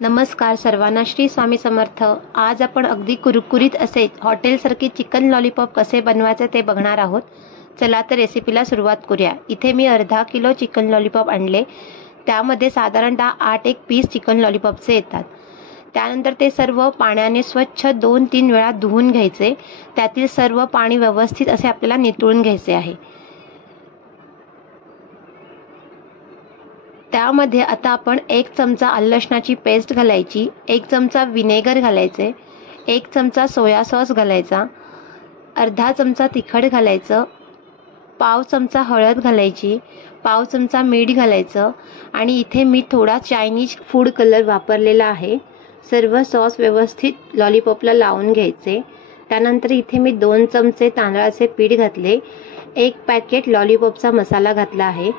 नमस्कार सर्वांना, श्री स्वामी समर्थ। आज आपण अगदी कुरकुरीत असे हॉटेलसारखे चिकन लॉलीपॉप कसे बनवायचे ते बघणार आहोत। चला तर रेसिपीला सुरुवात करूया। इथे मी अर्धा किलो चिकन लॉलीपॉप आणले। त्यामध्ये साधारणतः 8 पीस चिकन लॉलीपॉपचे येतात। त्यानंतर ते सर्व पाण्याने स्वच्छ 2-3 वेळा धुवून घ्यायचे। त्यातील सर्व पाणी व्यवस्थित असे आपल्याला निथळून घ्यायचे आहे। त्यामध्ये आता आपण 1 चमचा आलं लसणाची पेस्ट घालायची, 1 चमचा विनेगर घालायचे, 1 चमचा सोया सॉस घालायचा, अर्धा चमचा तिखट घालायचं, पाव चमचा हळद घालायची, पाव चमचा मीठ घालायचं आणि इथे मी थोडा चायनीज फूड कलर वापरलेला आहे। सर्व सॉस व्यवस्थित लॉलीपॉपला लावून घ्यायचे। त्यानंतर इथे मी 2 चमचे तांदळाचे पीठ घातले, 1 पॅकेट लॉलीपॉपचा मसाला घातला आहे।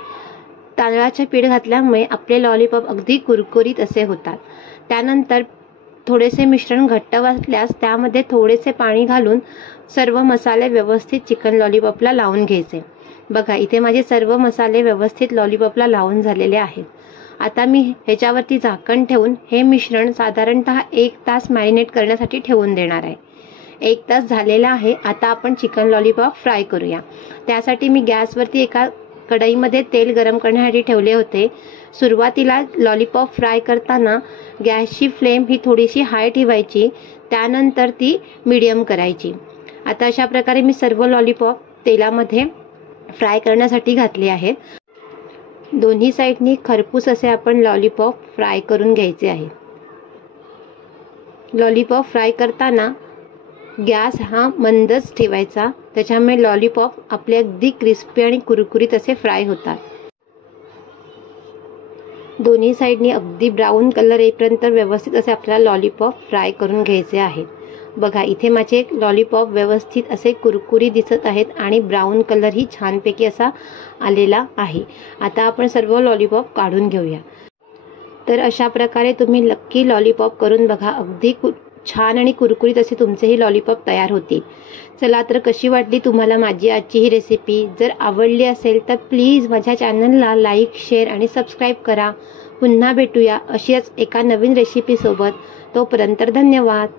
तांदळाचे पीठ घातल्यामुळे आपले लॉलीपॉप अगदी कुरकुरीत असे होतात। त्यानंतर थोडेसे मिश्रण घट्ट वाटल्यास त्यामध्ये थोडेसे पाणी घालून सर्व मसाले व्यवस्थित चिकन लॉलीपॉपला लावून घ्यायचे। बघा, इथे माझे सर्व मसाले व्यवस्थित लॉलीपॉपला लावून झालेले आहेत। आता मी ह्याच्यावरती झाकण ठेवून हे मिश्रण साधारणतः 1 तास मॅरिनेट करण्यासाठी ठेवून देणार आहे। 1 तास झालेला आहे। आता आपण चिकन लॉलीपॉप फ्राय करूया। त्यासाठी मी गॅसवरती एका कढईमध्ये तेल गरम करण्यासाठी ठेवले होते। सुरुवातीला लॉलीपॉप फ्राय करताना गॅसची फ्लेम ही थोडीशी हाय ठेवायची, त्यानंतर ती मीडियम करायची। आता अशा प्रकारे मी सर्व लॉलीपॉप तेलामध्ये फ्राय करण्यासाठी घातले आहेत। दोन्ही साईडनी खरपूस असे आपण लॉलीपॉप फ्राय करून घ्यायचे आहे। लॉलीपॉप फ्राय करताना गॅस हा मंदच ठेवायचा, त्याच्यामुळे लॉलीपॉप आपले अगदी क्रिस्पी आणि कुरकुरीत असे फ्राय होतात। दोन्ही साईडनी अगदी ब्राऊन कलर येईपर्यंत व्यवस्थित असे आपल्याला लॉलीपॉप फ्राय करून घ्यायचे आहेत। बघा, इथे माझे लॉलीपॉप व्यवस्थित असे कुरकुरी दिसत आहेत आणि ब्राऊन कलर ही छानपैकी असा आलेला आहे। आता आपण सर्व लॉलीपॉप काढून घेऊया। तर अशा प्रकारे तुम्ही नक्की लॉलीपॉप करून बघा, अगदी छान आणि कुरकुरीत असे तुमचेही लॉलीपॉप तयार होतील। चला तर कशी वाटली तुम्हाला माझी आजची ही रेसिपी? जर आवडली असेल तर प्लीज माझ्या चॅनलला लाईक, शेअर आणि सबस्क्राईब करा। पुन्हा भेटूया अशाच एका नवीन रेसिपीसोबत। तोपर्यंत धन्यवाद।